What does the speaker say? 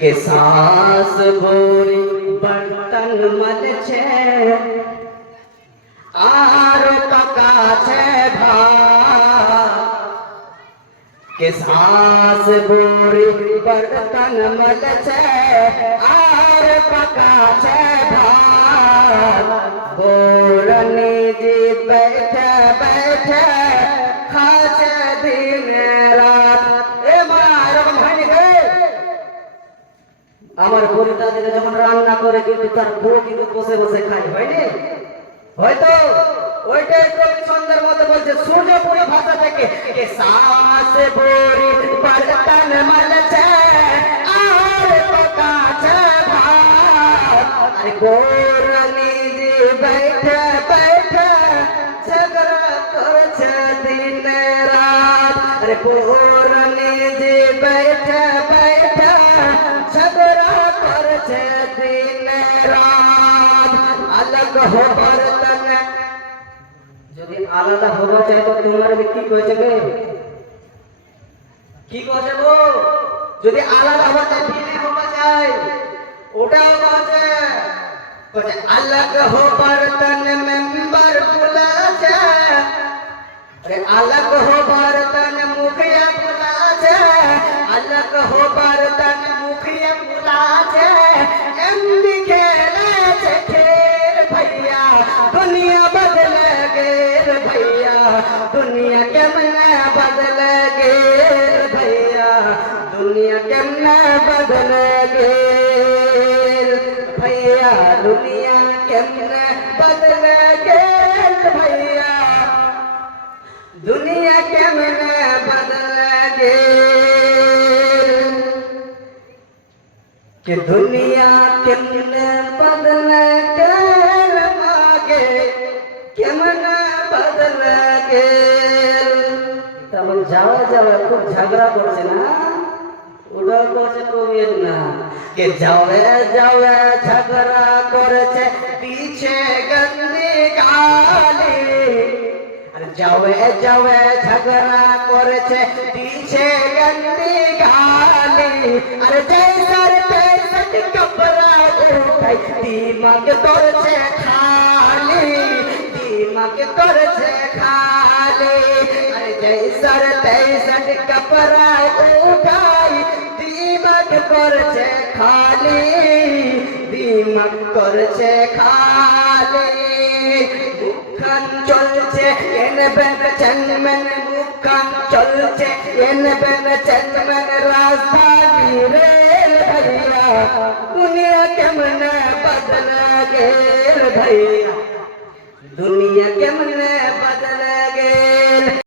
के सास भोरी बर्तन मल छे आर पका छे भात के सास भोरी बर्तन मल छे आर पका छे भात बोरनी जी बैठे बैठे खाचे दिन रात ए मार भाई गे আমার বড়িটা দিলে যখন রান্না করে কিন্তু তার বউ কিন্তু বসে বসে খায় হয়নি হয়তো ওইটাই কবি ছন্দের মধ্যে বলছে সূর্যপুরী ভাষা থেকে কে সাস বড়ি বর্তন মলছে আর পকাছে ভাত আরে গোরনি জি बैठे बैठे झगड़ा করছে দিন রাত আরে গোরনি জি बैठे बैठे झगड़ा করছে দিন রাত अलग हो बर्तन যদি আলাদা হওয়া চাই তো তোমার কি কইছে গে কি কইছে গো যদি আলাদা হওয়া চাই ভিন্ন হওয়া চাই ওটাও কইছে কইছে अलग हो बर्तन मेंबर बुलाছে अरे अलग हो बर्तन मुखिया बुलाছে अलग हो बर्तन मुखिया बुलाছে एमडी खेले खेल भैया दुनिया बदल गेल भैया दुनिया केमने बदल गेल भैया दुनिया केमने बदल गेल भैया दुनिया केमने बदल गेल भैया दुनिया केमने बदल गेल कि दुनिया केमने बदल गेल मागे केमने बदल गेल तमन जावा जावा खूब झगड़ा करছে না ওটা করছে কবির না कि जावे जावे झगड़ा करছে पीछे गंदी गाली अरे जावे जावे झगड़ा करছে पीछे गंदी गाली अरे जैसर तैसर कपड़ा उठाई दिमाग करছে खाली दिमाग करছে खाली अरे जैसर तैसर कपड़ा उठाई दिमाग करছে खाली दिमाग करছে खाली মুখান চলছে এনে বেন চেনমেন মুখান চলছে এনে বেন চেনমেন রাজধানী রেল भैया दुनिया केमने बदल गेल भैया दुनिया केमने बदल गेल